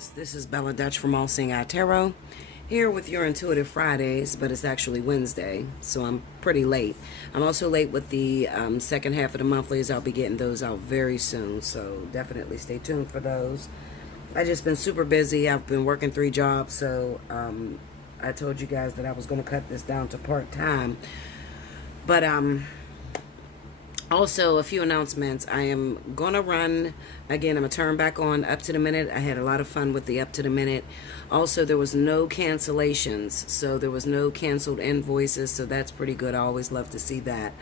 loves. This is Bella Dutch from Allseeingeyetarot, here with your Intuitive Fridays, but it's actually Wednesday, so I'm pretty late. I'm also late with the second half of the monthlies. I'll be getting those out very soon, so definitely stay tuned for those. I've just been super busy. I've been working 3 jobs, so I told you guys that I was going to cut this down to part-time. But also, a few announcements. I am going to run, again, I'm going to turn back on Up to the Minute. I had a lot of fun with the Up to the Minute. Also, there was no cancellations, so there was no canceled invoices, so that's pretty good. I always love to see that.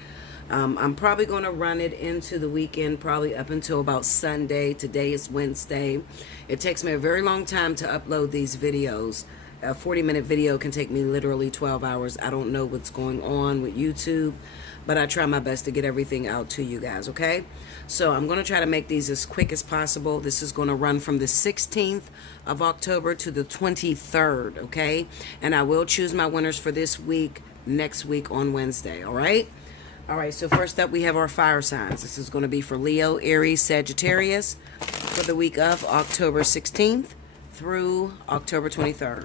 I'm probably going to run it into the weekend, probably up until about Sunday. Today is Wednesday. It takes me a very long time to upload these videos. A 40-minute video can take me literally 12 hours. I don't know what's going on with YouTube, but I try my best to get everything out to you guys, okay? So I'm going to try to make these as quick as possible. This is going to run from the 16th of October to the 23rd, okay? And I will choose my winners for this week, next week on Wednesday, all right? All right, so first up we have our fire signs. This is going to be for Leo, Aries, Sagittarius for the week of October 16th through October 23rd.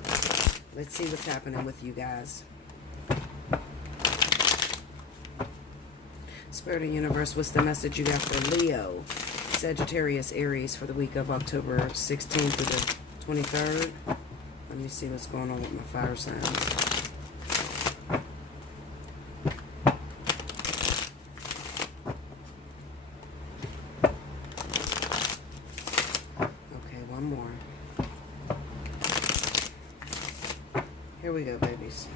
Let's see what's happening with you guys. Spirit of Universe, what's the message you got for Leo, Sagittarius, Aries for the week of October 16th to the 23rd? Let me see what's going on with my fire signs. Okay, one more. Here we go, babies.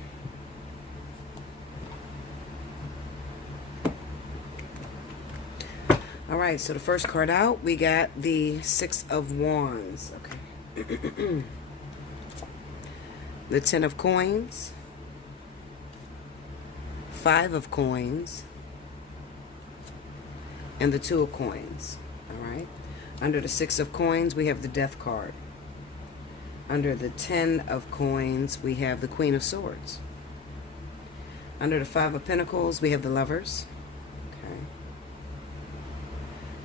All right, so the first card out, we got the 6 of Wands. Okay. The 10 of Coins. 5 of Coins. And the 2 of Coins. All right. Under the 6 of Coins, we have the Death card. Under the 10 of Coins, we have the Queen of Swords. Under the 5 of Pentacles, we have the Lovers. Okay.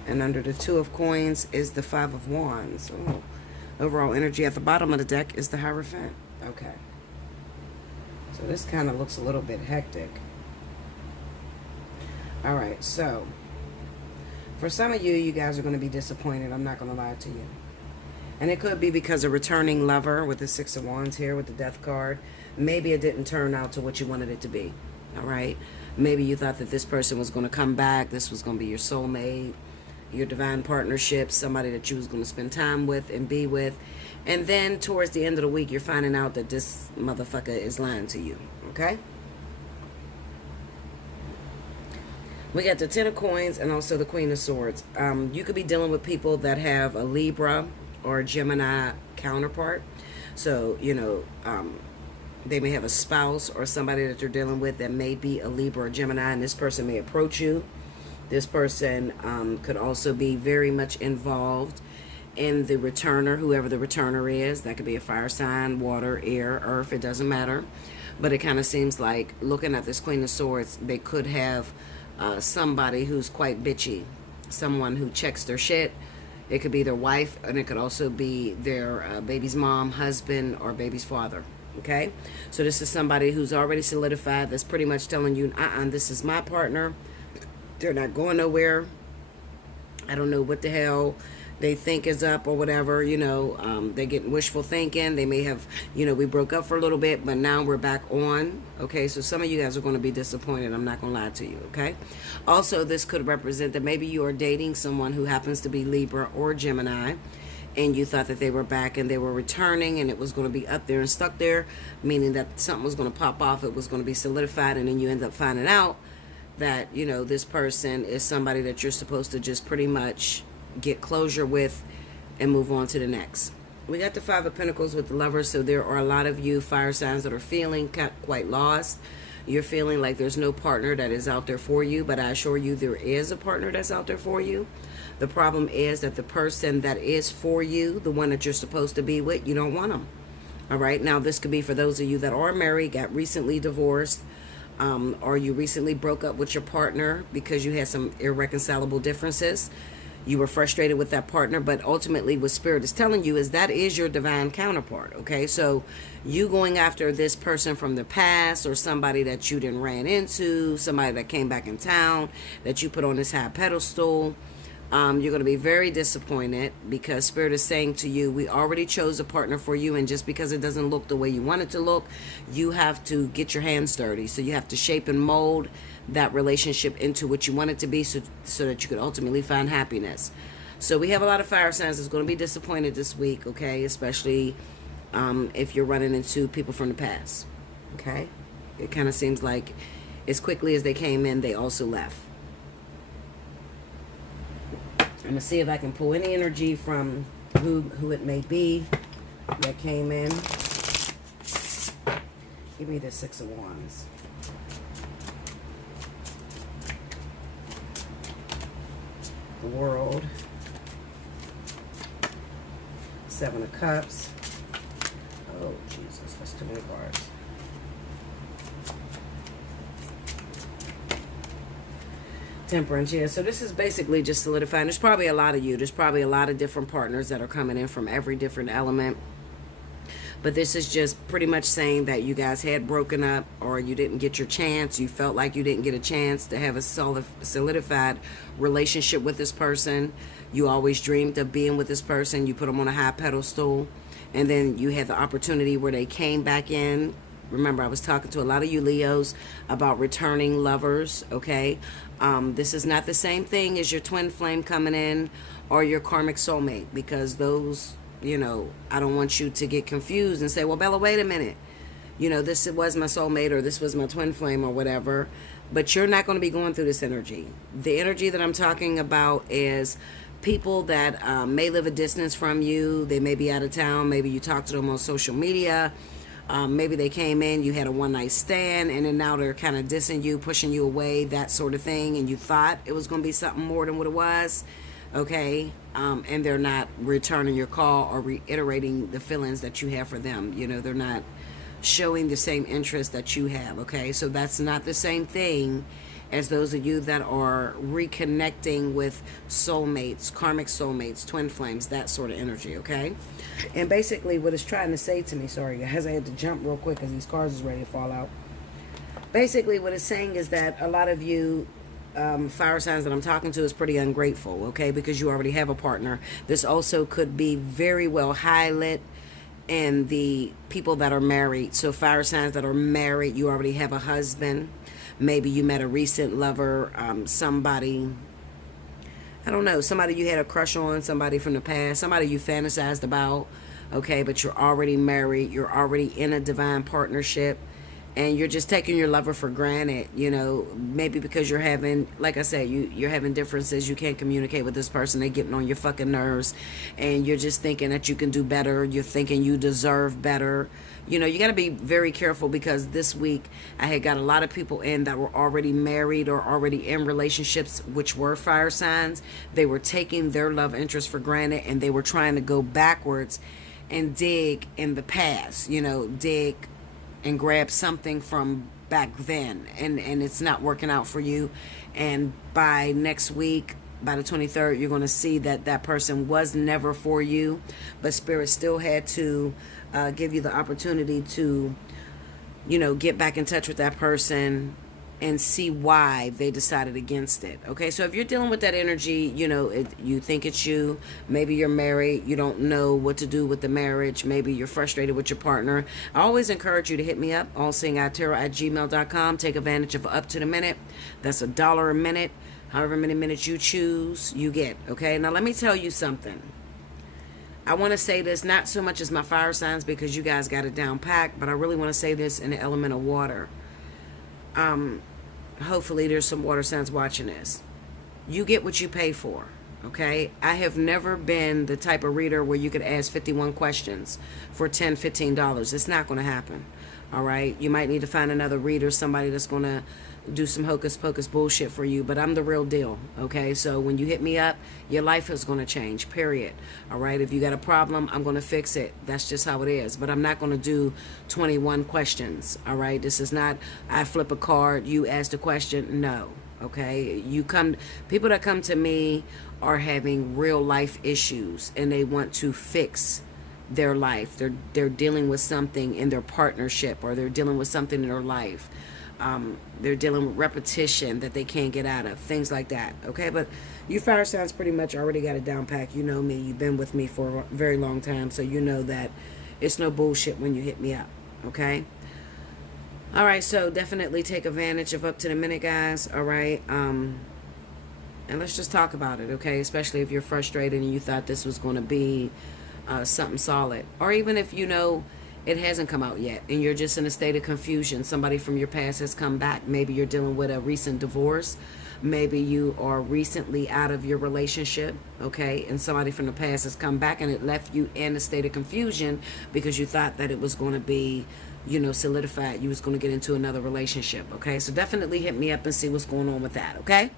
And under the 2 of Coins is the 5 of Wands. Oh. Overall energy at the bottom of the deck is the Hierophant. Okay. So this kind of looks a little bit hectic. All right, so for some of you, you guys are going to be disappointed. I'm not going to lie to you. And it could be because a returning lover with the 6 of Wands here with the Death card. Maybe it didn't turn out to what you wanted it to be. All right. Maybe you thought that this person was going to come back. This was going to be your soulmate, your divine partnership, somebody that you was going to spend time with and be with. And then towards the end of the week, you're finding out that this motherfucker is lying to you. Okay. We got the 10 of Coins and also the Queen of Swords. You could be dealing with people that have a Libra or a Gemini counterpart. So, you know, they may have a spouse or somebody that they're dealing with that may be a Libra or Gemini, and this person may approach you. This person could also be very much involved in the returner, whoever the returner is. That could be a fire sign, water, air, earth, it doesn't matter. But it kind of seems like, looking at this Queen of Swords, they could have somebody who's quite bitchy, someone who checks their shit. It could be their wife, and it could also be their baby's mom, husband, or baby's father. Okay? So this is somebody who's already solidified, that's pretty much telling you, this is my partner. They're not going nowhere. I don't know what the hell they think is up or whatever. You know, they're getting wishful thinking. They may have, you know, we broke up for a little bit, but now we're back on. Okay, so some of you guys are going to be disappointed. I'm not going to lie to you, okay? Also, this could represent that maybe you are dating someone who happens to be Libra or Gemini, and you thought that they were back and they were returning and it was going to be up there and stuck there, meaning that something was going to pop off, it was going to be solidified, and then you end up finding out that, you know, this person is somebody that you're supposed to just pretty much get closure with and move on to the next. We got the 5 of Pentacles with the Lovers, so there are a lot of you fire signs that are feeling quite lost. You're feeling like there's no partner that is out there for you, but I assure you there is a partner that's out there for you. The problem is that the person that is for you, the one that you're supposed to be with, you don't want them. All right, now this could be for those of you that are married, got recently divorced, or you recently broke up with your partner because you had some irreconcilable differences. You were frustrated with that partner, but ultimately what Spirit is telling you is that is your divine counterpart, okay? So you going after this person from the past, or somebody that you didn't ran into, somebody that came back in town that you put on this high pedestal, you're going to be very disappointed, because Spirit is saying to you, we already chose a partner for you, and just because it doesn't look the way you want it to look, you have to get your hands dirty. So you have to shape and mold that relationship into what you want it to be, so that you can ultimately find happiness. So we have a lot of fire signs that's going to be disappointed this week, okay? Especially if you're running into people from the past, okay? It kind of seems like as quickly as they came in, they also left. I'm going to see if I can pull any energy from who it may be that came in. Give me the Six of Wands. The World. Seven of Cups. Oh, Jesus, that's too many cards. Temperance, yeah. So this is basically just solidifying. There's probably a lot of you. There's probably a lot of different partners that are coming in from every different element. But this is just pretty much saying that you guys had broken up, or you didn't get your chance. You felt like you didn't get a chance to have a solidified relationship with this person. You always dreamed of being with this person. You put them on a high pedestal. And then you had the opportunity where they came back in. Remember, I was talking to a lot of you Leos about returning lovers, okay? This is not the same thing as your twin flame coming in or your karmic soulmate, because those, you know, I don't want you to get confused and say, well, Bella, wait a minute. You know, this was my soulmate, or this was my twin flame, or whatever. But you're not going to be going through this energy. The energy that I'm talking about is people that may live a distance from you. They may be out of town. Maybe you talk to them on social media. Maybe they came in, you had a one-night stand, and then now they're kind of dissing you, pushing you away, that sort of thing, and you thought it was going to be something more than what it was, okay? And they're not returning your call or reiterating the feelings that you have for them. You know, they're not showing the same interest that you have, okay? So that's not the same thing as those of you that are reconnecting with soulmates, karmic soulmates, twin flames, that sort of energy, okay? And basically what it's trying to say to me, sorry guys, I had to jump real quick because these cards is ready to fall out. Basically what it's saying is that a lot of you fire signs that I'm talking to is pretty ungrateful, okay? Because you already have a partner. This also could be very well highlighted in the people that are married. So fire signs that are married, you already have a husband. Maybe you met a recent lover, somebody, I don't know, somebody you had a crush on, somebody from the past, somebody you fantasized about, okay, but you're already married, you're already in a divine partnership, and you're just taking your lover for granted, you know, maybe because you're having, like I said, you're having differences, you can't communicate with this person, they're getting on your fucking nerves, and you're just thinking that you can do better, you're thinking you deserve better. You know, you got to be very careful, because this week I had got a lot of people in that were already married or already in relationships, which were fire signs. They were taking their love interest for granted, and they were trying to go backwards and dig in the past, you know, dig and grab something from back then, and it's not working out for you. And by next week, by the 23rd, you're going to see that that person was never for you, but Spirit still had to give you the opportunity to, you know, get back in touch with that person and see why they decided against it. Okay, so if you're dealing with that energy, you know, you think it's you, maybe you're married, you don't know what to do with the marriage, maybe you're frustrated with your partner, I always encourage you to hit me up, allseeingeyetarot@gmail.com. Take advantage of up to the minute. That's $1 a minute. However many minutes you choose, you get. Okay, now let me tell you something. I want to say this not so much as my fire signs, because you guys got it down packed, but I really want to say this in the element of water. Hopefully there's some water signs watching this. You get what you pay for, okay? I have never been the type of reader where you could ask 51 questions for $10, $15. It's not going to happen, all right? You might need to find another reader, somebody that's going to do some hocus pocus bullshit for you, but I'm the real deal, okay? So when you hit me up, your life is going to change, period. All right, if you got a problem, I'm going to fix it. That's just how it is. But I'm not going to do 21 questions, all right? This is not I flip a card, you ask the question. No, Okay, people that come to me are having real life issues and they want to fix their life. They're dealing with something in their partnership, or they're dealing with something in their life. They're dealing with repetition that they can't get out of, things like that. Okay, but you fire signs pretty much already got it down packed. You know me, you've been with me for a very long time, so you know that it's no bullshit when you hit me up. Okay, all right, so definitely take advantage of Up to the Minute, guys. All right, and let's just talk about it. Okay, especially if you're frustrated and you thought this was going to be something solid, or even if you know it hasn't come out yet and you're just in a state of confusion. Somebody from your past has come back. Maybe you're dealing with a recent divorce. Maybe you are recently out of your relationship, okay, and somebody from the past has come back and it left you in a state of confusion because you thought that it was going to be, you know, solidified. You was going to get into another relationship. Okay, so definitely hit me up and see what's going on with that. Okay,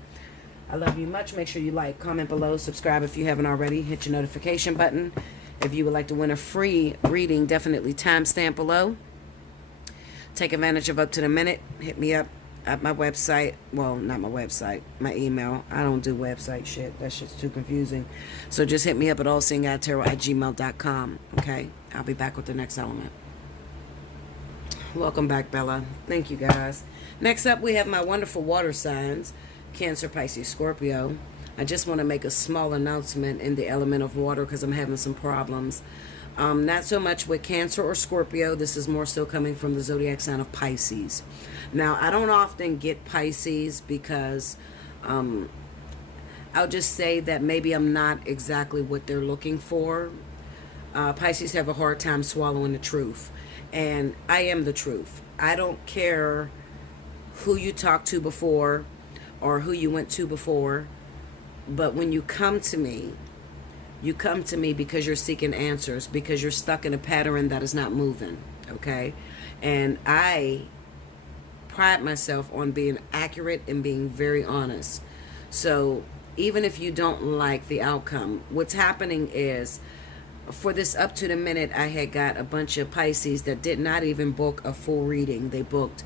I love you much. Make sure you like, comment below, subscribe if you haven't already, hit your notification button. If you would like to win a free reading, definitely timestamp below. Take advantage of Up to the Minute. Hit me up at my website. Well, not my website, my email. I don't do website shit. That shit's too confusing. So just hit me up at allseeingeyetarot@gmail.com. Okay? I'll be back with the next element. Welcome back, Bella. Thank you, guys. Next up, we have my wonderful water signs. Cancer, Pisces, Scorpio. I just want to make a small announcement in the element of water because I'm having some problems. Not so much with Cancer or Scorpio. This is more so coming from the zodiac sign of Pisces. Now, I don't often get Pisces because I'll just say that maybe I'm not exactly what they're looking for. Pisces have a hard time swallowing the truth. And I am the truth. I don't care who you talked to before or who you went to before. But when you come to me because you're seeking answers, because you're stuck in a pattern that is not moving, okay? And I pride myself on being accurate and being very honest. So even if you don't like the outcome, what's happening is, for this Up to the Minute, I had got a bunch of Pisces that did not even book a full reading. They booked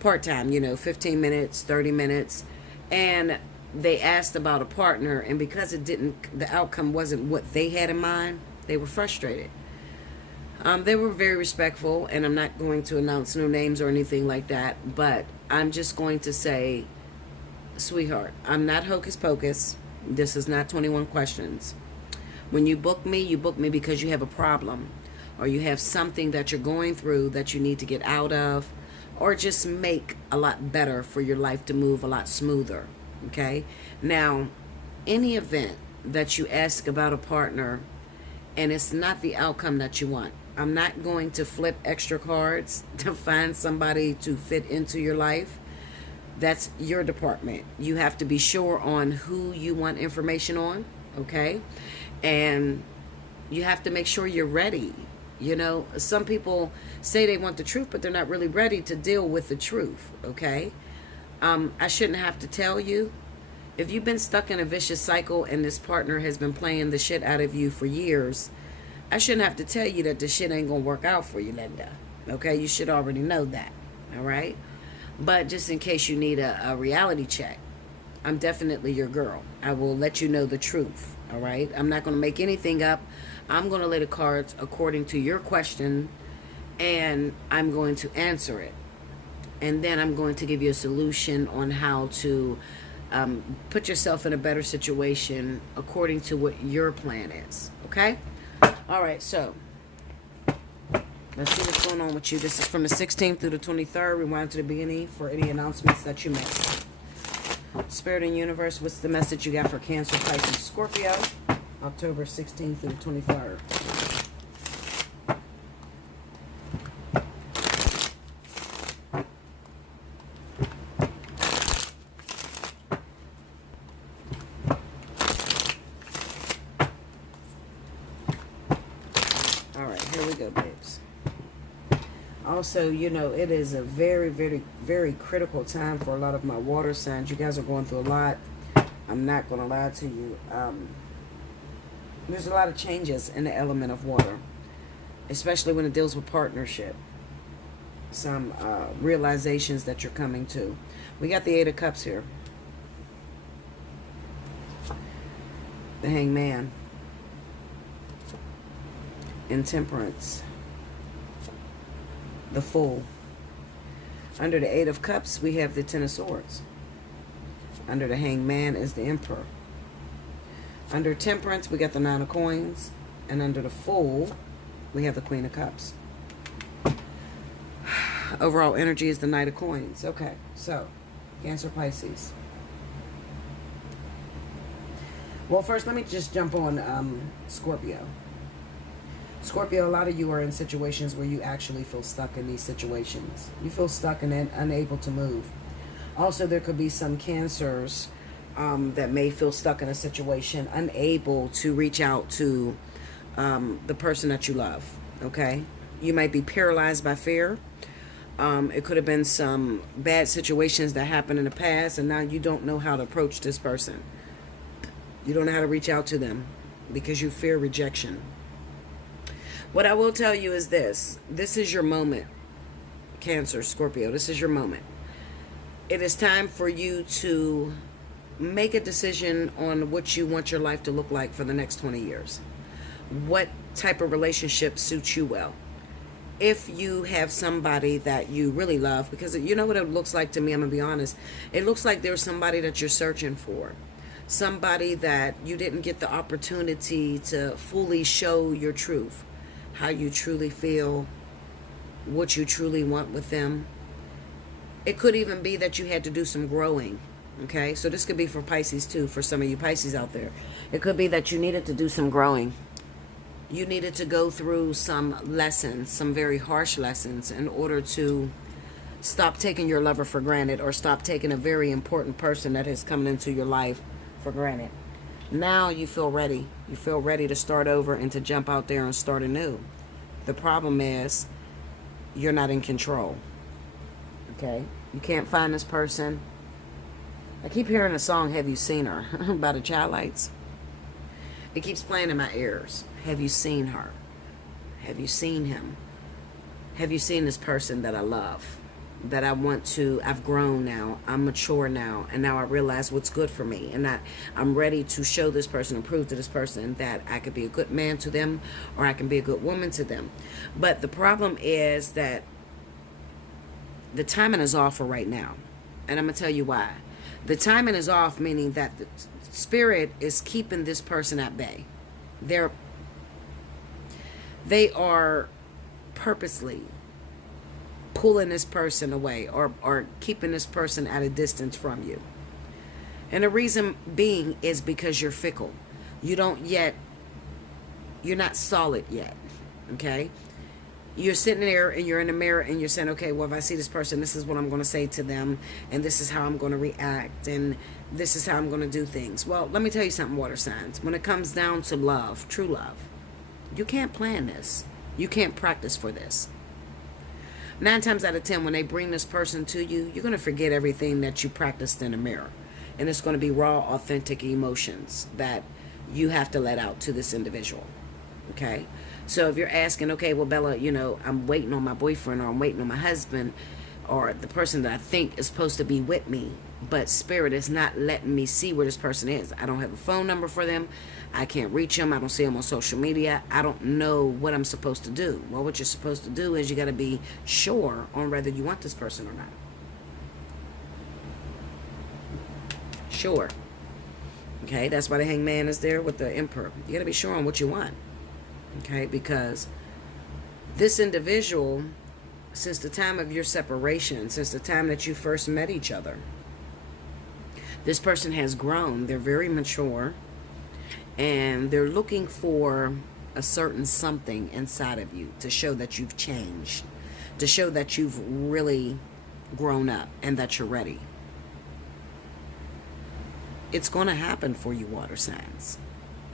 part-time, 15 minutes, 30 minutes, and they asked about a partner, and because the outcome wasn't what they had in mind, they were frustrated. They were very respectful, and I'm not going to announce no names or anything like that, but I'm just going to say, sweetheart, I'm not hocus pocus. This is not 21 questions. When you book me because you have a problem, or you have something that you're going through that you need to get out of, or just make a lot better for your life to move a lot smoother. Okay, now, any event that you ask about a partner and it's not the outcome that you want, I'm not going to flip extra cards to find somebody to fit into your life. That's your department. You have to be sure on who you want information on, okay? And you have to make sure you're ready. Some people say they want the truth, but they're not really ready to deal with the truth, okay? I shouldn't have to tell you. If you've been stuck in a vicious cycle and this partner has been playing the shit out of you for years, I shouldn't have to tell you that this shit ain't gonna work out for you, Linda. Okay, you should already know that. All right? But just in case you need a reality check, I'm definitely your girl. I will let you know the truth. All right? I'm not gonna make anything up. I'm gonna lay the cards according to your question, and I'm going to answer it. And then I'm going to give you a solution on how to put yourself in a better situation according to what your plan is. Okay? All right, so let's see what's going on with you. This is from the 16th through the 23rd. Rewind to the beginning for any announcements that you missed. Spirit and Universe, what's the message you got for Cancer, Pisces, Scorpio? October 16th through the 23rd. Also, it is a very, very, very critical time for a lot of my water signs. You guys are going through a lot. I'm not going to lie to you. There's a lot of changes in the element of water, especially when it deals with partnership. Some realizations that you're coming to. We got the Eight of Cups here. the Hangman, Intemperance, the Fool. Under the Eight of Cups, we have the Ten of Swords. Under the Hangman is the Emperor. Under Temperance, we got the Nine of Coins. And under the Fool, we have the Queen of Cups. Overall energy is the Knight of Coins. Okay, so Cancer, Pisces. Well, first, let me just jump on Scorpio. Scorpio, a lot of you are in situations where you actually feel stuck in these situations. You feel stuck and unable to move. Also, there could be some Cancers that may feel stuck in a situation, unable to reach out to the person that you love, okay? You might be paralyzed by fear. It could have been some bad situations that happened in the past, and now you don't know how to approach this person. You don't know how to reach out to them because you fear rejection. What I will tell you is this. This is your moment, Cancer, Scorpio. This is your moment. It is time for you to make a decision on what you want your life to look like for the next 20 years. What type of relationship suits you well? If you have somebody that you really love, because you know what it looks like to me, I'm going to be honest. It looks like there's somebody that you're searching for. Somebody that you didn't get the opportunity to fully show your truth. How you truly feel, what you truly want with them. It could even be that you had to do some growing, okay? So this could be for Pisces too, for some of you Pisces out there. It could be that you needed to do some growing. You needed to go through some lessons, some very harsh lessons, in order to stop taking your lover for granted, or stop taking a very important person that has come into your life for granted. Now you feel ready. You feel ready to start over and to jump out there and start anew. The problem is you're not in control. Okay? You can't find this person. I keep hearing the song, Have You Seen Her? by the Childlights. It keeps playing in my ears. Have you seen her? Have you seen him? Have you seen this person that I love? That I want to, I've grown now, I'm mature now, and now I realize what's good for me, and I'm ready to show this person and prove to this person that I could be a good man to them, or I can be a good woman to them. But the problem is that the timing is off for right now, and I'm going to tell you why. The timing is off, meaning that the spirit is keeping this person at bay. They are purposely pulling this person away, or keeping this person at a distance from you. And the reason being is because you're fickle. You're not solid yet, okay? You're sitting there and you're in the mirror and you're saying, okay, well, if I see this person, this is what I'm going to say to them, and this is how I'm going to react, and this is how I'm going to do things. Well, let me tell you something, water signs. When it comes down to love, true love, you can't plan this. You can't practice for this. 9 times out of 10, when they bring this person to you, you're going to forget everything that you practiced in the mirror. And it's going to be raw, authentic emotions that you have to let out to this individual. Okay? So if you're asking, okay, well, Bella, I'm waiting on my boyfriend, or I'm waiting on my husband, or the person that I think is supposed to be with me, but spirit is not letting me see where this person is. I don't have a phone number for them. I can't reach them. I don't see them on social media. I don't know what I'm supposed to do. Well, what you're supposed to do is you got to be sure on whether you want this person or not. Sure. Okay, that's why the Hangman is there with the Emperor. You got to be sure on what you want. Okay, because this individual, since the time of your separation, since the time that you first met each other, this person has grown. They're very mature. And they're looking for a certain something inside of you to show that you've changed, to show that you've really grown up and that you're ready. It's going to happen for you, water signs.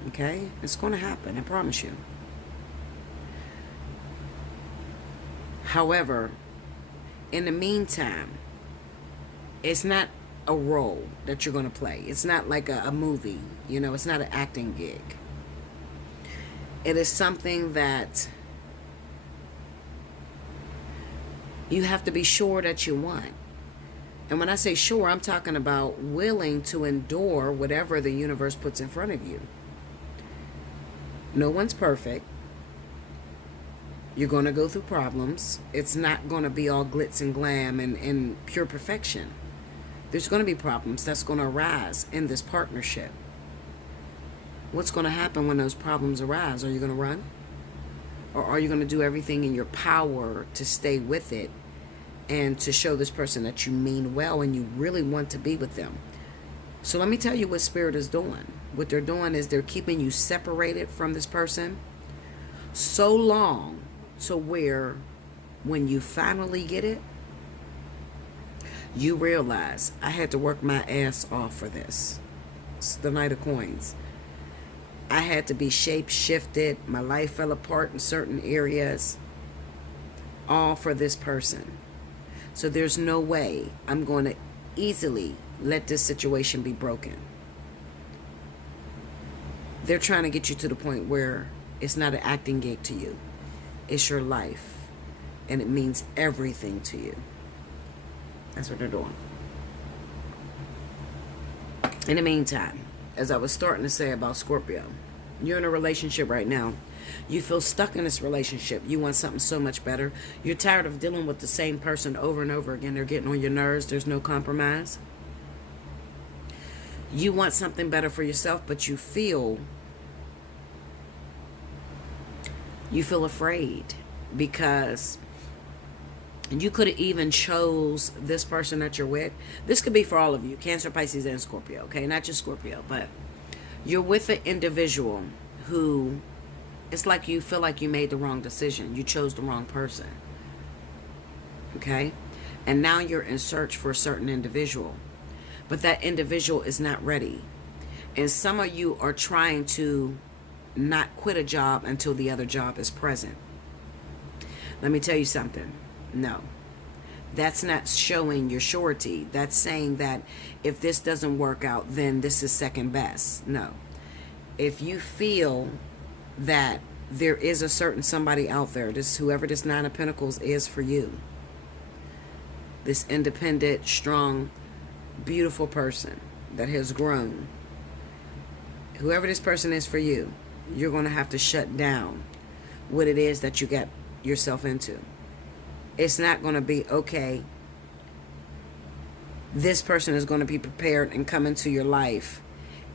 Okay? It's going to happen, I promise you. However, in the meantime, it's not a role that you're going to play. It's not like a movie. It's not an acting gig. It is something that you have to be sure that you want. And when I say sure, I'm talking about willing to endure whatever the universe puts in front of you. No one's perfect. You're going to go through problems. It's not going to be all glitz and glam and pure perfection. There's going to be problems that's going to arise in this partnership. What's going to happen when those problems arise? Are you going to run? Or are you going to do everything in your power to stay with it and to show this person that you mean well and you really want to be with them? So let me tell you what Spirit is doing. What they're doing is they're keeping you separated from this person so long to where when you finally get it, you realize I had to work my ass off for this. It's the Knight of Coins. I had to be shape-shifted. My life fell apart in certain areas. All for this person. So there's no way I'm going to easily let this situation be broken. They're trying to get you to the point where it's not an acting gig to you. It's your life. And it means everything to you. That's what they're doing. In the meantime, as I was starting to say about Scorpio, you're in a relationship right now. You feel stuck in this relationship. You want something so much better. You're tired of dealing with the same person over and over again. They're getting on your nerves. There's no compromise. You want something better for yourself, but you feel afraid because you could have even chose this person that you're with. This could be for all of you, Cancer, Pisces, and Scorpio, okay? Not just Scorpio, but you're with an individual who it's like you feel like you made the wrong decision. You chose the wrong person, okay? And now you're in search for a certain individual, but that individual is not ready. And some of you are trying to not quit a job until the other job is present. Let me tell you something. No, that's not showing your surety. That's saying that if this doesn't work out, then this is second best. No. If you feel that there is a certain somebody out there, whoever this Nine of Pentacles is for you, this independent, strong, beautiful person that has grown, whoever this person is for you, you're going to have to shut down what it is that you got yourself into. It's not going to be, okay, this person is going to be prepared and come into your life,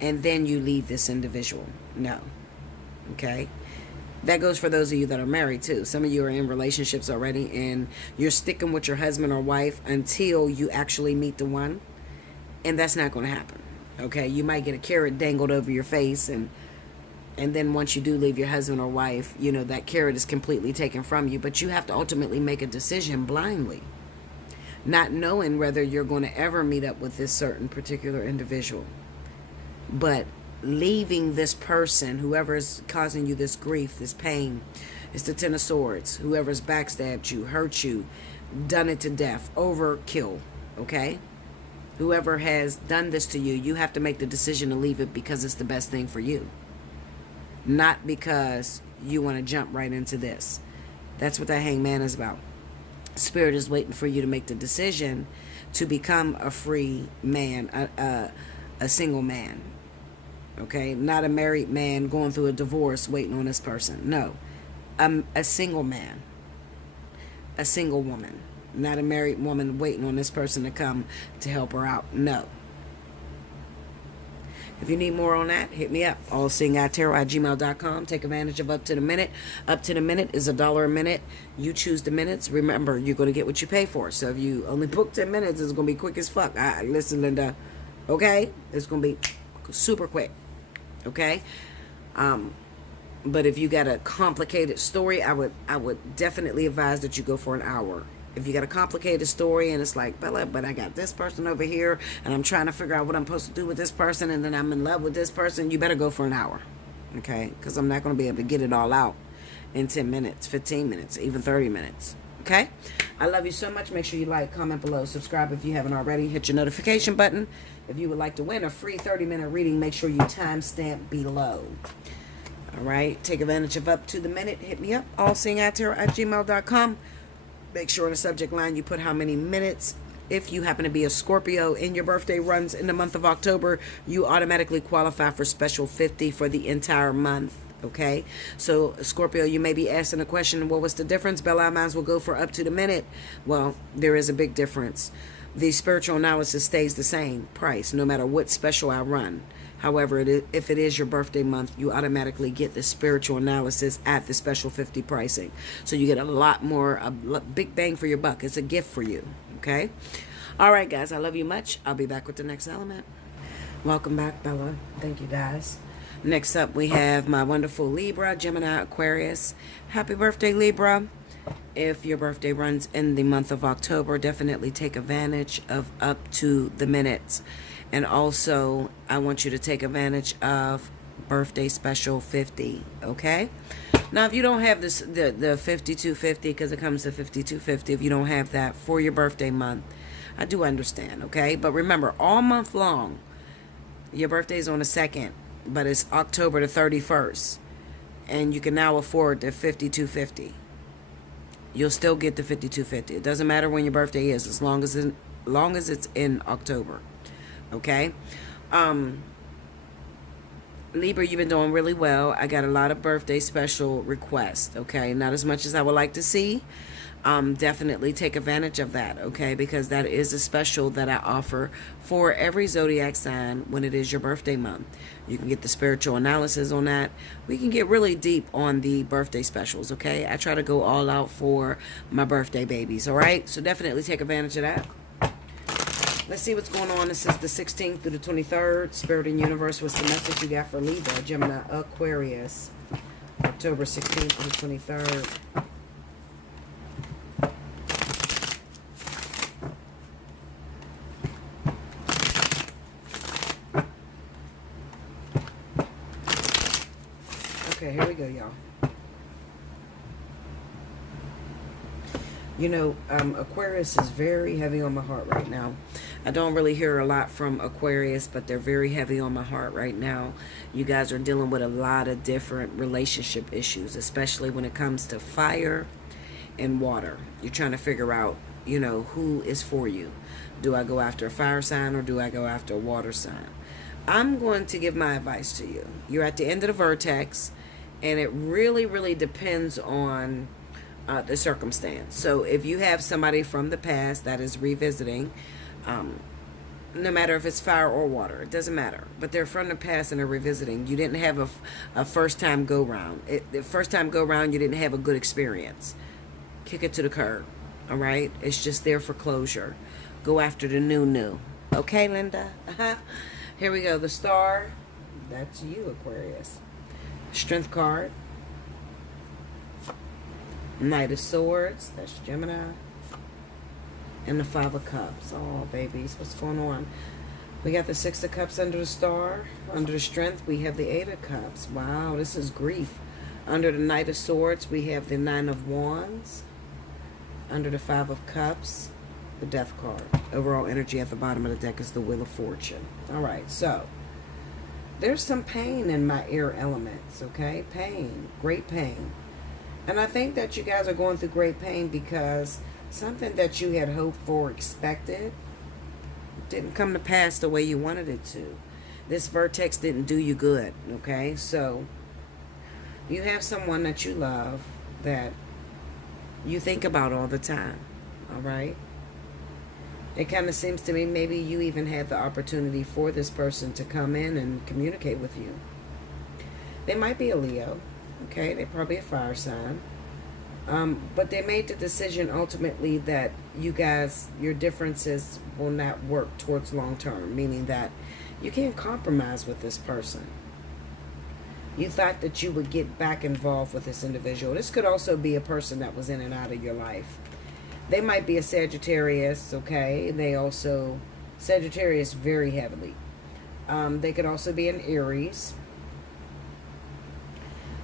and then you leave this individual. No. Okay? That goes for those of you that are married, too. Some of you are in relationships already, and you're sticking with your husband or wife until you actually meet the one, and that's not going to happen. Okay? You might get a carrot dangled over your face, and then once you do leave your husband or wife, you know, that carrot is completely taken from you. But you have to ultimately make a decision blindly, not knowing whether you're going to ever meet up with this certain particular individual. But leaving this person, whoever is causing you this grief, this pain, it's the Ten of Swords. Whoever's backstabbed you, hurt you, done it to death, overkill, okay? Whoever has done this to you, you have to make the decision to leave it because it's the best thing for you. Not because you want to jump right into this. That's what that Hangman is about. Spirit is waiting for you to make the decision to become a free man, a single man. Okay? Not a married man going through a divorce waiting on this person. No. A single man. A single woman. Not a married woman waiting on this person to come to help her out. No. If you need more on that, hit me up. Allseeingeyetarot@gmail.com. Take advantage of Up to the Minute. Up to the Minute is $1 a minute. You choose the minutes. Remember, you're going to get what you pay for. So if you only book 10 minutes, it's going to be quick as fuck. Listen, Linda. Okay? It's going to be super quick. Okay? But if you got a complicated story, I would definitely advise that you go for an hour. If you got a complicated story and it's like, but I got this person over here and I'm trying to figure out what I'm supposed to do with this person and then I'm in love with this person, you better go for an hour. Okay? Because I'm not going to be able to get it all out in 10 minutes, 15 minutes, even 30 minutes. Okay? I love you so much. Make sure you like, comment below, subscribe if you haven't already. Hit your notification button. If you would like to win a free 30-minute reading, make sure you timestamp below. All right? Take advantage of Up to the Minute. Hit me up. Allseeingeyetarot@gmail.com. Make sure in the subject line you put how many minutes. If you happen to be a Scorpio and your birthday runs in the month of October, you automatically qualify for special 50 for the entire month. Okay, so Scorpio, you may be asking the question, well, what's the difference? Bella, I might as well go for up to the minute. Well, there is a big difference. The spiritual analysis stays the same price no matter what special I run. However, if it is your birthday month, you automatically get the spiritual analysis at the special 50 pricing. So you get a lot more, a big bang for your buck. It's a gift for you. Okay. All right, guys. I love you much. I'll be back with the next element. Welcome back, Bella. Thank you, guys. Next up, we have my wonderful Libra, Gemini, Aquarius. Happy birthday, Libra. If your birthday runs in the month of October, definitely take advantage of up to the minutes. And also, I want you to take advantage of birthday special 50, okay? Now, if you don't have this, the 5250, because it comes to 5250, if you don't have that for your birthday month, I do understand, okay? But remember, all month long, your birthday is on the 2nd, but it's October the 31st, and you can now afford the 5250. You'll still get the 5250. It doesn't matter when your birthday is, as long as it's in October. Okay, Libra, you've been doing really well. I got a lot of birthday special requests. Okay, not as much as I would like to see. Definitely take advantage of that. Okay, because that is a special that I offer for every zodiac sign when it is your birthday month. You can get the spiritual analysis on that. We can get really deep on the birthday specials. Okay, I try to go all out for my birthday babies. All right, so definitely take advantage of that. Let's see what's going on. This is the 16th through the 23rd. Spirit and Universe, what's the message you got for Libra, Gemini, Aquarius, October 16th through the 23rd. Okay, here we go, y'all. You know, Aquarius is very heavy on my heart right now. I don't really hear a lot from Aquarius, but they're very heavy on my heart right now. You guys are dealing with a lot of different relationship issues, especially when it comes to fire and water. You're trying to figure out, you know, who is for you. Do I go after a fire sign or do I go after a water sign? I'm going to give my advice to you. You're at the end of the vertex, and it really, really depends on the circumstance. So if you have somebody from the past that is revisiting, no matter if it's fire or water, it doesn't matter, but they're from the past and they're revisiting. You didn't have a first time go round. The first time go round, you didn't have a good experience. Kick it to the curb. All right, it's just there for closure. Go after the new. Okay, Linda. Here we go. The Star. That's you, Aquarius. Strength card. Knight of Swords, that's Gemini. And the Five of Cups. Oh, babies, what's going on? We got the Six of Cups under the Star. Under the Strength, we have the Eight of Cups. Wow, this is grief. Under the Knight of Swords, we have the Nine of Wands. Under the Five of Cups, the Death card. Overall energy at the bottom of the deck is the Wheel of Fortune. All right, so there's some pain in my air elements, okay? Pain, great pain. And I think that you guys are going through great pain because something that you had hoped for, expected, didn't come to pass the way you wanted it to. This vertex didn't do you good, okay? So you have someone that you love that you think about all the time, all right? It kind of seems to me maybe you even had the opportunity for this person to come in and communicate with you. They might be a Leo. Okay, they're probably a fire sign. But they made the decision ultimately that you guys, your differences will not work towards long term, meaning that you can't compromise with this person. You thought that you would get back involved with this individual. This could also be a person that was in and out of your life. They might be a Sagittarius, okay? They also, Sagittarius very heavily. They could also be an Aries.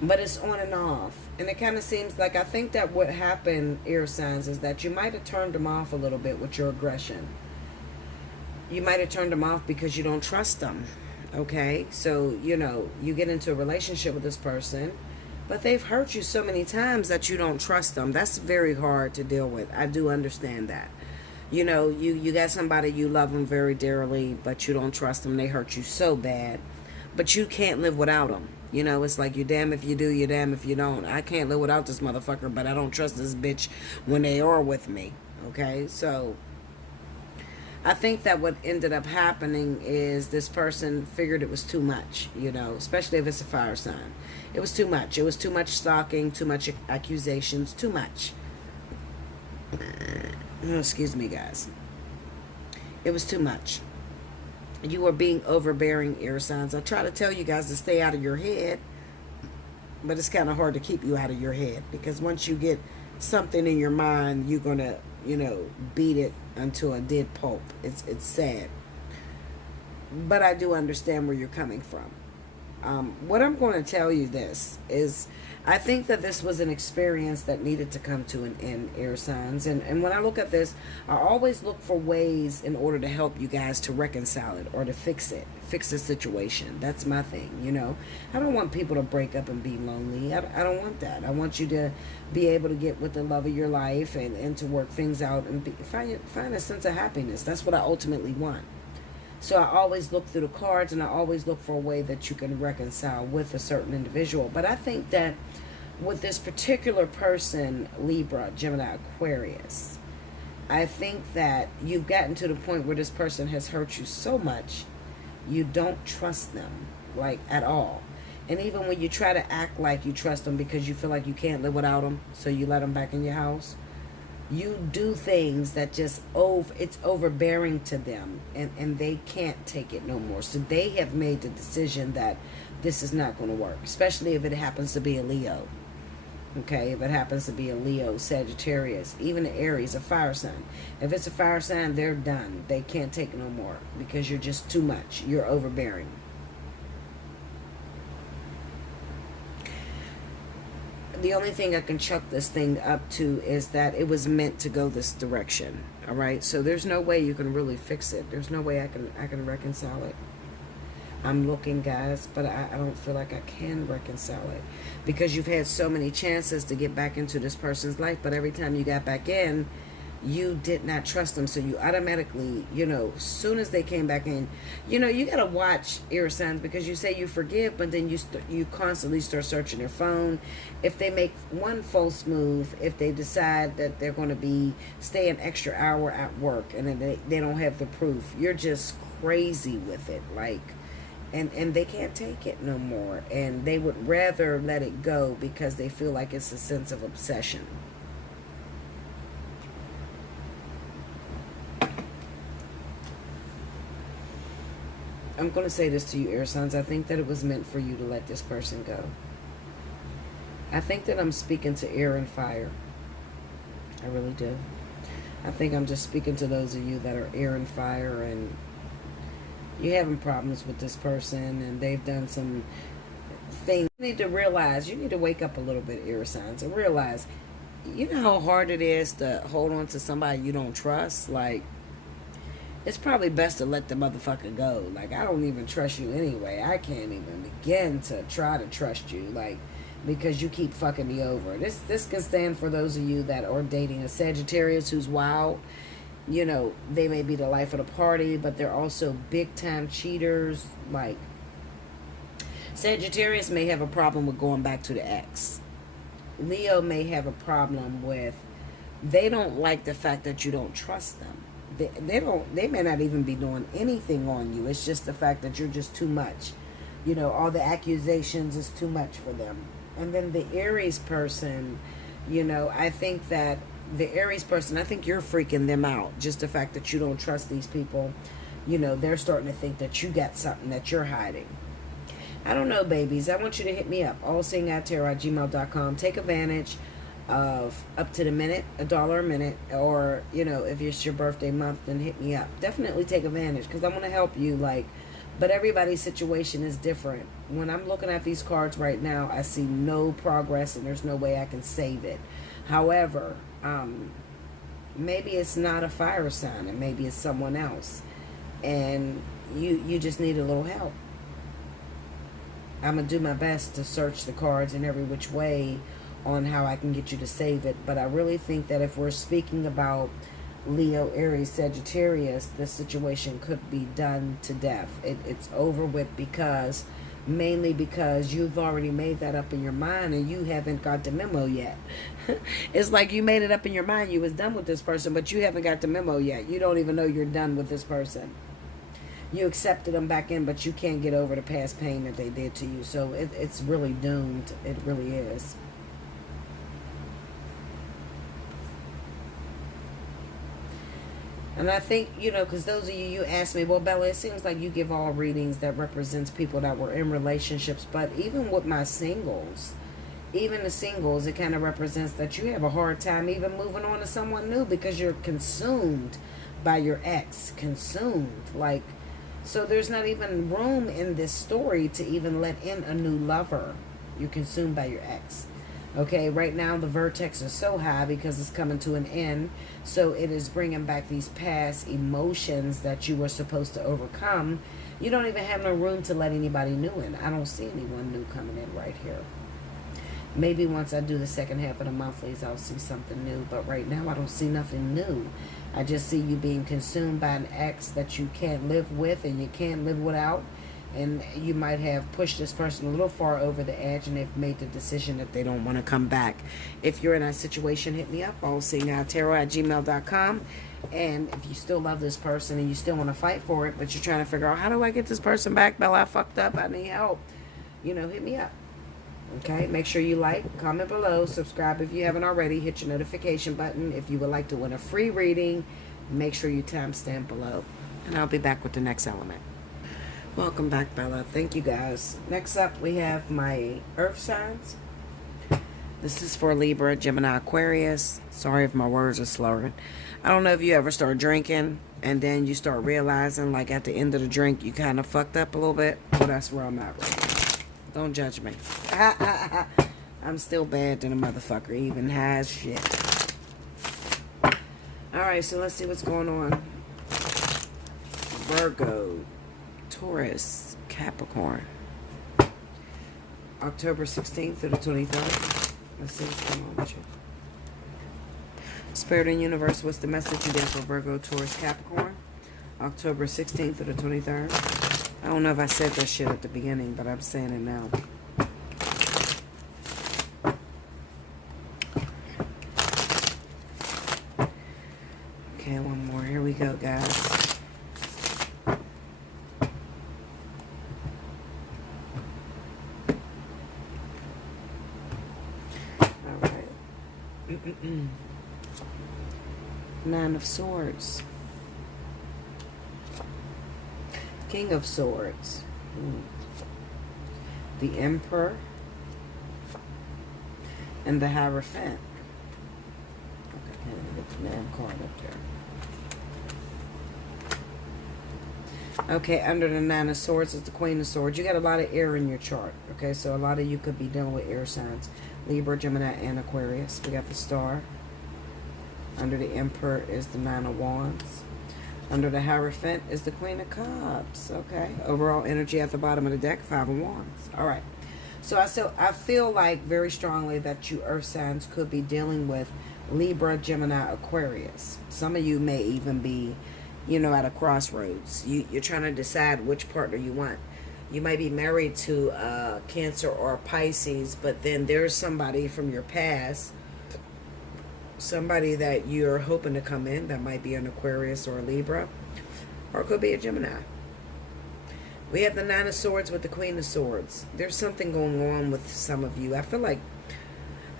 But it's on and off. And it kind of seems like, I think that what happened, air signs, is that you might have turned them off a little bit with your aggression. You might have turned them off because you don't trust them. Okay? So, you know, you get into a relationship with this person, but they've hurt you so many times that you don't trust them. That's very hard to deal with. I do understand that. You know, you got somebody, you love them very dearly, but you don't trust them. They hurt you so bad. But you can't live without them. You know, it's like, you're damn if you do, you're damn if you don't. I can't live without this motherfucker, but I don't trust this bitch when they are with me. Okay, so I think that what ended up happening is this person figured it was too much, you know, especially if it's a fire sign. It was too much. It was too much stalking, too much accusations, too much. Oh, excuse me, guys. It was too much. You are being overbearing, air signs. I try to tell you guys to stay out of your head, but it's kind of hard to keep you out of your head, because once you get something in your mind, you're going to, you know, beat it until a dead pulp. It's sad. But I do understand where you're coming from. What I'm going to tell you this is, I think that this was an experience that needed to come to an end, air signs. And when I look at this, I always look for ways in order to help you guys to reconcile it or to fix the situation. That's my thing, you know. I don't want people to break up and be lonely. I don't want that. I want you to be able to get with the love of your life and to work things out and find a sense of happiness. That's what I ultimately want. So I always look through the cards, and I always look for a way that you can reconcile with a certain individual. But I think that with this particular person, Libra, Gemini, Aquarius, I think that you've gotten to the point where this person has hurt you so much, you don't trust them, like, at all. And even when you try to act like you trust them because you feel like you can't live without them, so you let them back in your house, you do things that just it's overbearing to them, and they can't take it no more. So they have made the decision that this is not going to work, especially if it happens to be a Leo. Okay, if it happens to be a Leo, Sagittarius, even an Aries, a fire sign. If it's a fire sign, they're done. They can't take it no more because you're just too much. You're overbearing. The only thing I can chuck this thing up to is that it was meant to go this direction. All right, so there's no way you can really fix it. There's no way I can reconcile it. I'm looking, guys, but I don't feel like I can reconcile it, because you've had so many chances to get back into this person's life, but every time you got back in, you did not trust them. So you automatically, you know, as soon as they came back in, you know, you got to watch air signs, because you say you forgive, but then you constantly start searching their phone. If they make one false move, if they decide that they're going to stay an extra hour at work, and then they don't have the proof, you're just crazy with it, like, and they can't take it no more, and they would rather let it go because they feel like it's a sense of obsession. I'm going to say this to you, air signs. I think that it was meant for you to let this person go. I think that I'm speaking to air and fire. I really do. I think I'm just speaking to those of you that are air and fire, and you're having problems with this person, and they've done some things. You need to realize, you need to wake up a little bit, air signs, and realize, you know how hard it is to hold on to somebody you don't trust? Like, it's probably best to let the motherfucker go. Like, I don't even trust you anyway. I can't even begin to try to trust you, like, because you keep fucking me over. This can stand for those of you that are dating a Sagittarius who's wild. You know, they may be the life of the party, but they're also big time cheaters. Like, Sagittarius may have a problem with going back to the ex. Leo may have a problem with, they don't like the fact that you don't trust them. They may not even be doing anything on you. It's just the fact that you're just too much. You know, all the accusations is too much for them. And then the Aries person, you know, I think that the Aries person, I think you're freaking them out. Just the fact that you don't trust these people, you know, they're starting to think that you got something that you're hiding. I don't know, babies. I want you to hit me up, allseeingeyetarot@gmail.com. Take advantage of up to the minute, $1 a minute, or, you know, if it's your birthday month, then hit me up. Definitely take advantage, because I want to help you, like, but everybody's situation is different. When I'm looking at these cards right now, I see no progress, and there's no way I can save it. However, maybe it's not a fire sign, and maybe it's someone else, and you just need a little help. I'm gonna do my best to search the cards in every which way on how I can get you to save it. But I really think that if we're speaking about Leo, Aries, Sagittarius, this situation could be done to death. It's over with, because mainly because you've already made that up in your mind and you haven't got the memo yet. It's like you made it up in your mind you was done with this person, but you haven't got the memo yet. You don't even know you're done with this person. You accepted them back in, but you can't get over the past pain that they did to you. So it's really doomed. It really is. And I think, because those of you asked me, well, Bella, it seems like you give all readings that represents people that were in relationships. But even with my singles, even the singles, it kind of represents that you have a hard time even moving on to someone new because you're consumed by your ex. Consumed. Like, so there's not even room in this story to even let in a new lover. You're consumed by your ex. Okay, right now the vertex is so high because it's coming to an end. So it is bringing back these past emotions that you were supposed to overcome. You don't even have no room to let anybody new in. I don't see anyone new coming in right here. Maybe once I do the second half of the monthlies, I'll see something new. But right now, I don't see nothing new. I just see you being consumed by an ex that you can't live with and you can't live without. And you might have pushed this person a little far over the edge and they've made the decision that they don't want to come back. If you're in that situation, hit me up. Allseeingeyetarot@gmail.com. And if you still love this person and you still want to fight for it, but you're trying to figure out, how do I get this person back? Bella, I fucked up. I need help. Hit me up. Okay, make sure you like, comment below, subscribe if you haven't already, hit your notification button. If you would like to win a free reading, make sure you timestamp below. And I'll be back with the next element. Welcome back, Bella. Thank you, guys. Next up, we have my earth signs. This is for Libra, Gemini, Aquarius. Sorry if my words are slurring. I don't know if you ever start drinking and then you start realizing, like, at the end of the drink, you kind of fucked up a little bit. Well, that's where I'm at right now. Don't judge me. I'm still bad than a motherfucker, even high as shit. Alright, so let's see what's going on. Virgo, Taurus, Capricorn. October 16th through the 23rd. Let's see what's going on with you. Spirit and Universe, what's the message you get for Virgo, Taurus, Capricorn? October 16th through the 23rd. I don't know if I said that shit at the beginning, but I'm saying it now. Okay, one more. Here we go, guys. All right. Nine of Swords. King of Swords. The Emperor. And the Hierophant. Okay, let me get the damn card up there. Okay, under the Nine of Swords is the Queen of Swords. You got a lot of air in your chart. Okay, so a lot of you could be dealing with air signs. Libra, Gemini, and Aquarius. We got the Star. Under the Emperor is the Nine of Wands. Under the Hierophant is the Queen of Cups. Okay. Overall energy at the bottom of the deck, Five of Wands. All right. So I feel like very strongly that you earth signs could be dealing with Libra, Gemini, Aquarius. Some of you may even be, at a crossroads. You're trying to decide which partner you want. You might be married to Cancer or Pisces, but then there's somebody from your past, somebody that you're hoping to come in that might be an Aquarius or a Libra, or it could be a Gemini. We have the Nine of Swords with the Queen of Swords. There's something going on with some of you. I feel like,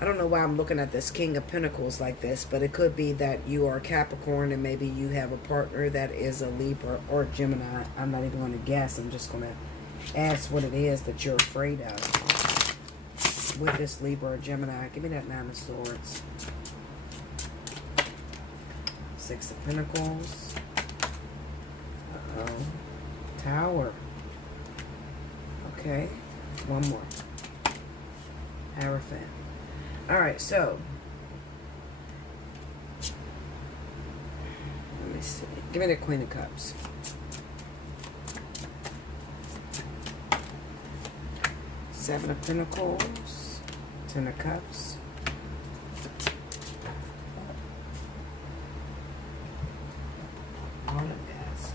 I don't know why I'm looking at this King of Pentacles like this, but it could be that you are Capricorn and maybe you have a partner that is a Libra or Gemini. I'm not even going to guess. I'm just going to ask what it is that you're afraid of with this Libra or Gemini. Give me that Nine of Swords. Six of Pentacles. Uh-oh. Tower. Okay. One more. Hierophant. Alright, so. Let me see. Give me the Queen of Cups. Seven of Pentacles. Ten of Cups. Hold up, guys.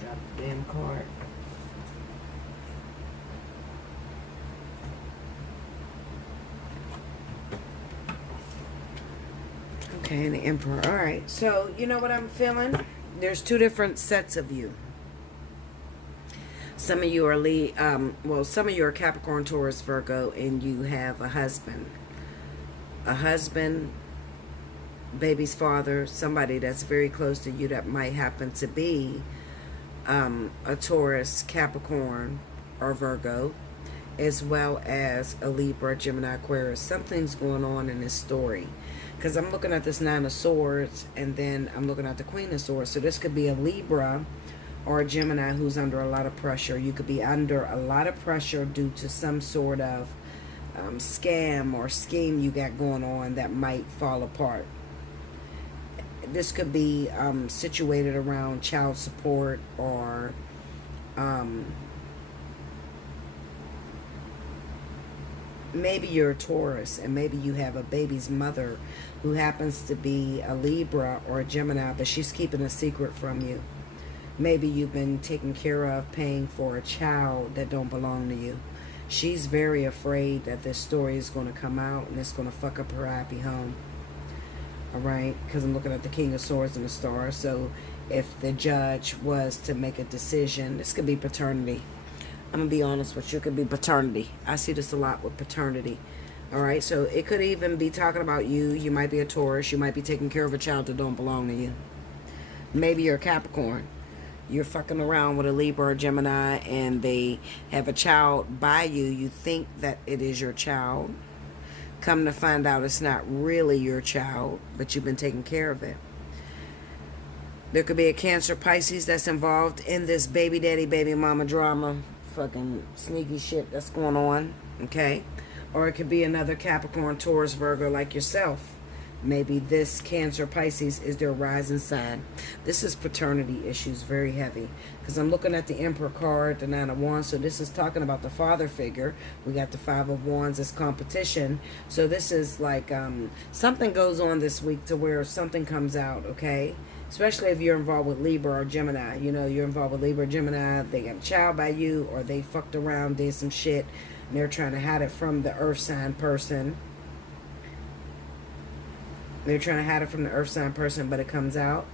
Drop the damn card. Okay, and the Emperor. All right. So, you know what I'm feeling? There's two different sets of you. Some of you are some of you are Capricorn, Taurus, Virgo, and you have a husband. A husband, baby's father, somebody that's very close to you that might happen to be a Taurus, Capricorn, or Virgo, as well as a Libra, Gemini, Aquarius. Something's going on in this story. Because I'm looking at this Nine of Swords, and then I'm looking at the Queen of Swords. So this could be a Libra or a Gemini who's under a lot of pressure. You could be under a lot of pressure due to some sort of scam or scheme you got going on that might fall apart. This could be situated around child support or maybe you're a Taurus and maybe you have a baby's mother who happens to be a Libra or a Gemini, but she's keeping a secret from you. Maybe you've been taking care of paying for a child that don't belong to you. She's very afraid that this story is going to come out and it's going to fuck up her happy home. Alright? Because I'm looking at the King of Swords and the Star. So if the judge was to make a decision, this could be paternity. I'm going to be honest with you. It could be paternity. I see this a lot with paternity. Alright? So it could even be talking about you. You might be a Taurus. You might be taking care of a child that don't belong to you. Maybe you're a Capricorn. You're fucking around with a Libra or Gemini and they have a child by you. You think that it is your child. Come to find out it's not really your child, but you've been taking care of it. There could be a Cancer, Pisces that's involved in this baby daddy, baby mama drama. Fucking sneaky shit that's going on. Okay? Or it could be another Capricorn, Taurus, Virgo like yourself. Maybe this Cancer, Pisces is their rising sign. This is paternity issues, very heavy. Because I'm looking at the Emperor card, the Nine of Wands. So this is talking about the father figure. We got the Five of Wands as competition. So this is like something goes on this week to where something comes out, okay? Especially if you're involved with Libra or Gemini. You know, you're involved with Libra or Gemini. They got a child by you or they fucked around, did some shit. And they're trying to hide it from the earth sign person. They're trying to hide it from the earth sign person, but it comes out.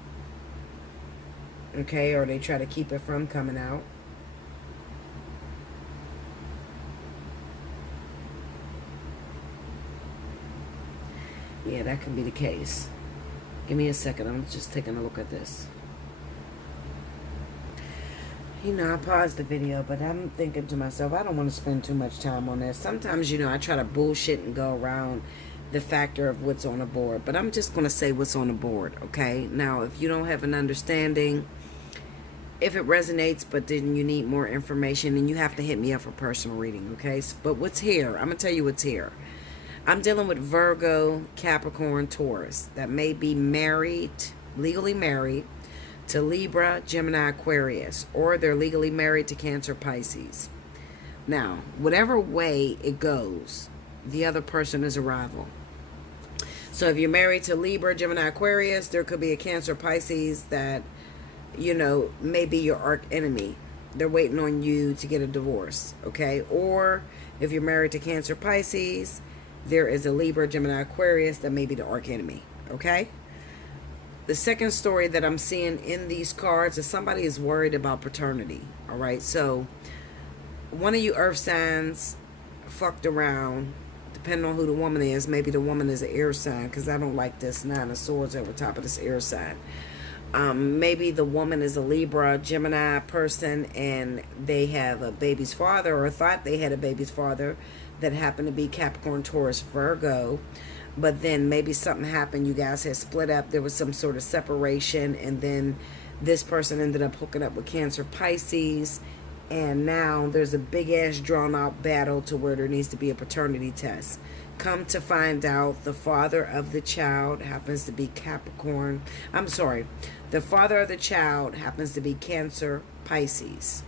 Okay, or they try to keep it from coming out. Yeah, that could be the case. Give me a second. I'm just taking a look at this. You know, I paused the video, but I'm thinking to myself, I don't want to spend too much time on this. Sometimes, you know, I try to bullshit and go around the factor of what's on the board, but I'm just going to say what's on the board, okay? Now, if you don't have an understanding, if it resonates, but then you need more information, then you have to hit me up for personal reading, okay? But what's here? I'm going to tell you what's here. I'm dealing with Virgo, Capricorn, Taurus that may be married, legally married, to Libra, Gemini, Aquarius, or they're legally married to Cancer, Pisces. Now, whatever way it goes, the other person is a rival. So if you're married to Libra, Gemini, Aquarius, there could be a Cancer, Pisces that, you know, may be your arch enemy. They're waiting on you to get a divorce, okay? Or if you're married to Cancer, Pisces, there is a Libra, Gemini, Aquarius that may be the arch enemy, okay? The second story that I'm seeing in these cards is somebody is worried about paternity, all right? So one of you earth signs fucked around. Depending on who the woman is, maybe the woman is an air sign, because I don't like this Nine of Swords over top of this air sign. Maybe the woman is a Libra, Gemini person, and they have a baby's father, or thought they had a baby's father that happened to be Capricorn, Taurus, Virgo. But then maybe something happened. You guys had split up. There was some sort of separation, and then this person ended up hooking up with Cancer, Pisces. And now there's a big-ass drawn-out battle to where there needs to be a paternity test. Come to find out, the father of the child happens to be Capricorn. I'm sorry. The father of the child happens to be Cancer, Pisces.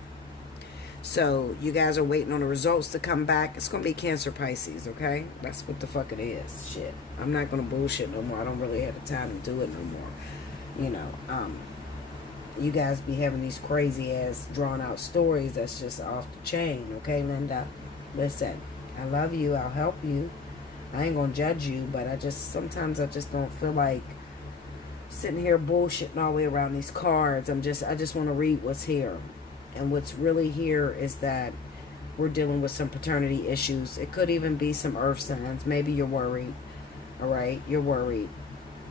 So you guys are waiting on the results to come back. It's going to be Cancer, Pisces, okay? That's what the fuck it is. Shit. I'm not going to bullshit no more. I don't really have the time to do it no more. You know, you guys be having these crazy ass drawn out stories that's just off the chain, okay, Linda? Listen, I love you. I'll help you. I ain't gonna judge you, but sometimes I just don't feel like sitting here bullshitting all the way around these cards. I just want to read what's here. And what's really here is that we're dealing with some paternity issues. It could even be some earth signs. Maybe you're worried. All right, you're worried.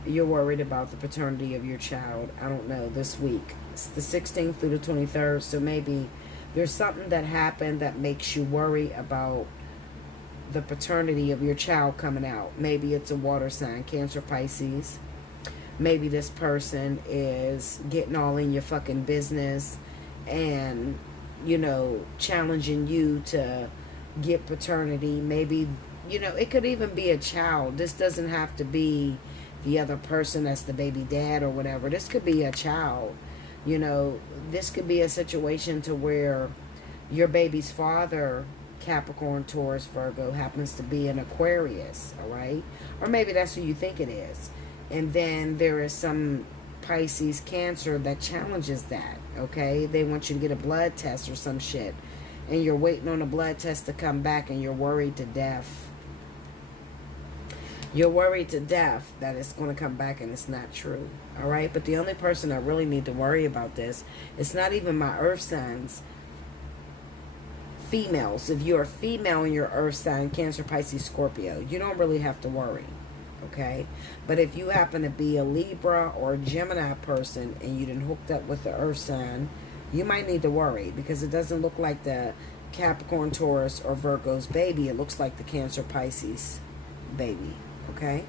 You're worried about the paternity of your child. I don't know, this week. It's the 16th through the 23rd. So maybe there's something that happened that makes you worry about the paternity of your child coming out. Maybe it's a water sign, Cancer, Pisces. Maybe this person is getting all in your fucking business and, you know, challenging you to get paternity. Maybe, you know, it could even be a child. This doesn't have to be the other person that's the baby dad or whatever. This could be a child. You know, this could be a situation to where your baby's father, Capricorn, Taurus, Virgo, happens to be an Aquarius, all right? Or maybe that's who you think it is. And then there is some Pisces, Cancer that challenges that, okay? They want you to get a blood test or some shit. And you're waiting on a blood test to come back and you're worried to death. You're worried to death that it's going to come back and it's not true, all right? But the only person I really need to worry about this, it's not even my earth signs. Females, if you're a female in your earth sign, Cancer, Pisces, Scorpio, you don't really have to worry. Okay, but if you happen to be a Libra or a Gemini person and you done hooked up with the earth sign, you might need to worry because it doesn't look like the Capricorn, Taurus, or Virgo's baby. It looks like the Cancer, Pisces baby. Okay,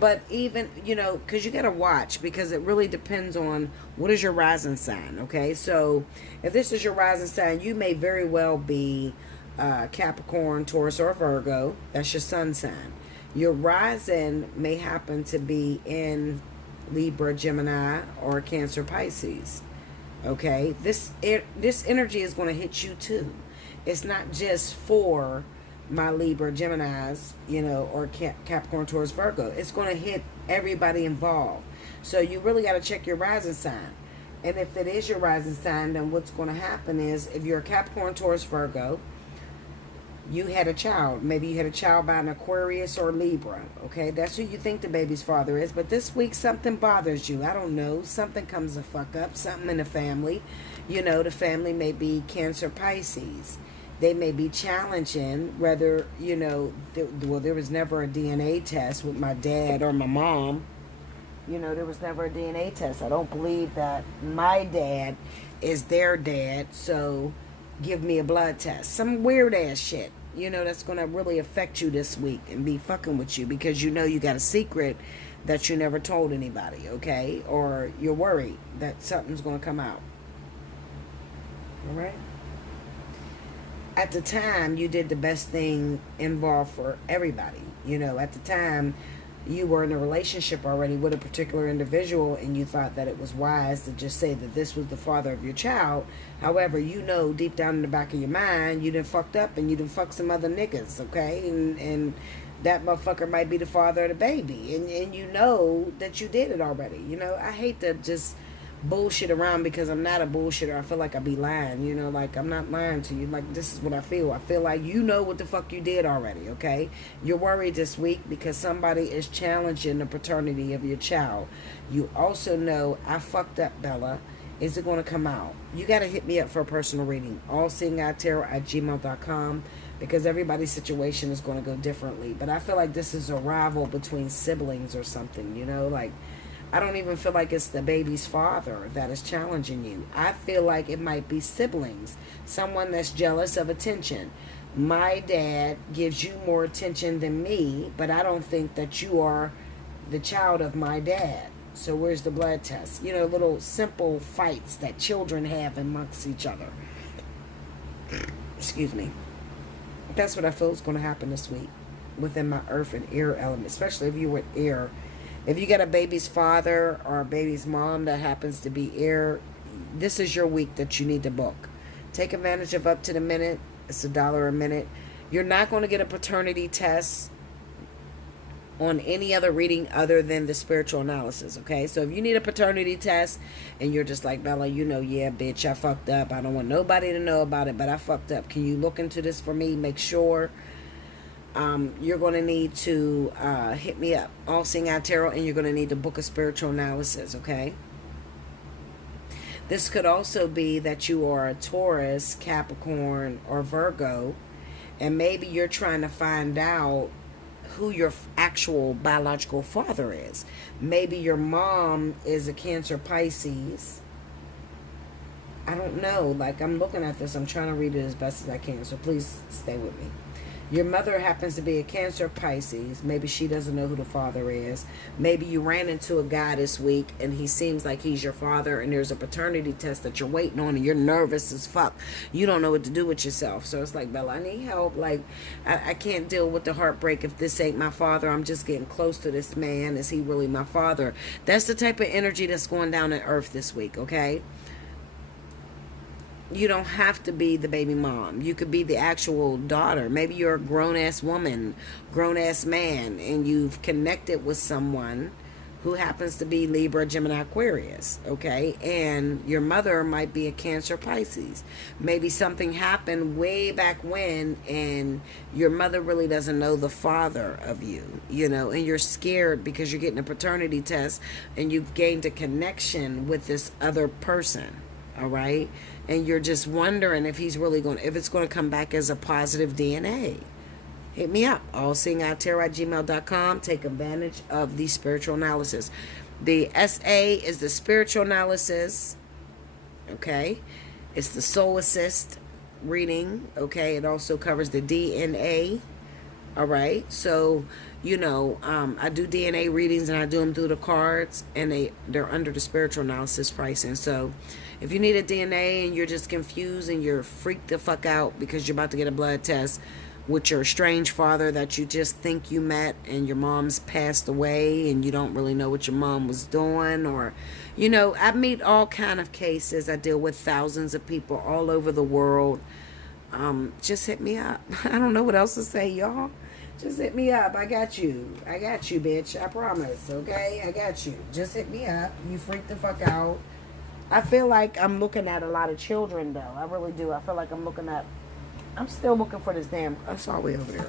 but even, you know, because you got to watch, because it really depends on what is your rising sign. Okay, so if this is your rising sign, you may very well be Capricorn, Taurus, or Virgo. That's your sun sign. Your rising may happen to be in Libra, Gemini, or Cancer, Pisces. Okay? This energy is going to hit you too. It's not just for my Libra, Geminis, you know, or Capricorn, Taurus, Virgo. It's going to hit everybody involved. So you really got to check your rising sign. And if it is your rising sign, then what's going to happen is if you're a Capricorn, Taurus, Virgo, you had a child. Maybe you had a child by an Aquarius or Libra. Okay, that's who you think the baby's father is. But this week something bothers you. I don't know. Something comes to fuck up. Something in the family. You know, the family may be Cancer, Pisces. They may be challenging whether, you know, well, there was never a DNA test with my dad or my mom. You know, there was never a DNA test. I don't believe that my dad is their dad. So give me a blood test. Some weird ass shit. You know, that's going to really affect you this week and be fucking with you because you know you got a secret that you never told anybody, okay? Or you're worried that something's going to come out. All right? At the time, you did the best thing involved for everybody. You know, at the time, you were in a relationship already with a particular individual and you thought that it was wise to just say that this was the father of your child. However, you know deep down in the back of your mind, you done fucked up and you done fucked some other niggas, okay? And that motherfucker might be the father of the baby. And you know that you did it already. You know, I hate to just bullshit around because I'm not a bullshitter. I feel like I be lying, you know, like I'm not lying to you. Like, this is what I feel. I feel like you know what the fuck you did already, okay? You're worried this week because somebody is challenging the paternity of your child. You also know, I fucked up, Bella. Is it going to come out? You got to hit me up for a personal reading. Allseeingeyetarot@gmail.com, because everybody's situation is going to go differently. But I feel like this is a rival between siblings or something, you know, like I don't even feel like it's the baby's father that is challenging you. I feel like it might be siblings. Someone that's jealous of attention. My dad gives you more attention than me, but I don't think that you are the child of my dad. So where's the blood test? You know, little simple fights that children have amongst each other. Excuse me. That's what I feel is going to happen this week within my earth and air element, especially if you were air. If you got a baby's father or a baby's mom that happens to be air, this is your week that you need to book. Take advantage of Up to the Minute. It's $1 a minute. You're not going to get a paternity test on any other reading other than the spiritual analysis, okay? So if you need a paternity test and you're just like, Bella, you know, yeah, bitch, I fucked up. I don't want nobody to know about it, but I fucked up. Can you look into this for me? Make sure You're going to need to hit me up, Allseeingeyetarot, and you're going to need to book a spiritual analysis, okay? This could also be that you are a Taurus, Capricorn, or Virgo, and maybe you're trying to find out who your actual biological father is. Maybe your mom is a Cancer, Pisces. I don't know. Like, I'm looking at this. I'm trying to read it as best as I can, so please stay with me. Your mother happens to be a Cancer, Pisces. Maybe she doesn't know who the father is. Maybe you ran into a guy this week and he seems like he's your father, and there's a paternity test that you're waiting on and you're nervous as fuck. You don't know what to do with yourself. So it's like, Bella, I need help. Like, I can't deal with the heartbreak if this ain't my father. I'm just getting close to this man. Is he really my father? That's the type of energy that's going down on earth this week, okay? You don't have to be the baby mom. You could be the actual daughter. Maybe you're a grown-ass woman, grown-ass man, and you've connected with someone who happens to be Libra, Gemini, Aquarius, okay? And your mother might be a Cancer, Pisces. Maybe something happened way back when, and your mother really doesn't know the father of you, you know, and you're scared because you're getting a paternity test and you've gained a connection with this other person, all right? And you're just wondering if he's really going to, if it's going to come back as a positive DNA. Hit me up, allseeingeyetarot@gmail.com. Take advantage of the spiritual analysis. The SA is the spiritual analysis, okay? It's the soul assist reading, okay? It also covers the DNA, all right? So, you know, I do DNA readings and I do them through the cards, and they're under the spiritual analysis pricing. So if you need a DNA and you're just confused and you're freaked the fuck out because you're about to get a blood test with your estranged father that you just think you met and your mom's passed away and you don't really know what your mom was doing, or, you know, I meet all kind of cases. I deal with thousands of people all over the world. Just hit me up. I don't know what else to say, y'all. Just hit me up. I got you. I got you, bitch. I promise, okay? I got you. Just hit me up. You freak the fuck out. I feel like I'm looking at a lot of children, though. I really do. I feel like I'm still looking for this damn... That's all the way over there.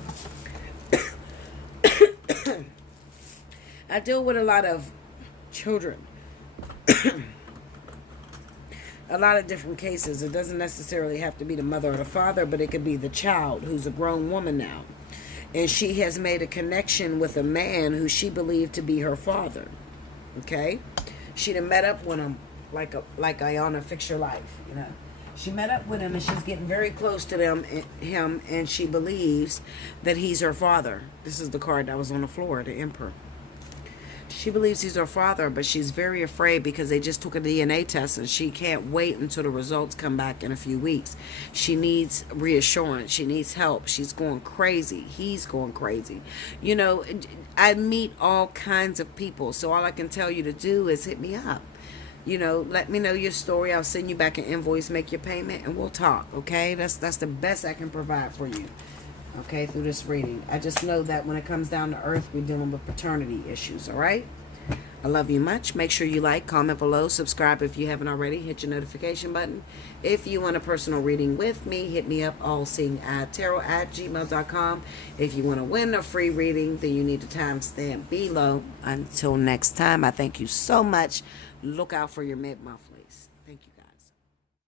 I deal with a lot of children. A lot of different cases. It doesn't necessarily have to be the mother or the father, but it could be the child who's a grown woman now. And she has made a connection with a man who she believed to be her father. Okay? She'd have met up with him like Ayana Fix Your Life, you know. She met up with him and she's getting very close to him, and she believes that he's her father. This is the card that was on the floor, the Emperor. She believes he's her father, but she's very afraid because they just took a DNA test and she can't wait until the results come back in a few weeks. She needs reassurance. She needs help. She's going crazy. He's going crazy. You know, I meet all kinds of people, so all I can tell you to do is hit me up. You know, let me know your story. I'll send you back an invoice, make your payment, and we'll talk, okay? That's the best I can provide for you, okay, through this reading. I just know that when it comes down to earth, we're dealing with paternity issues, all right? I love you much. Make sure you like, comment below, subscribe if you haven't already. Hit your notification button. If you want a personal reading with me, hit me up, allseeingeyetarot@gmail.com. If you want to win a free reading, then you need to timestamp below. Until next time, I thank you so much. Look out for your mid-monthlies. Thank you, guys.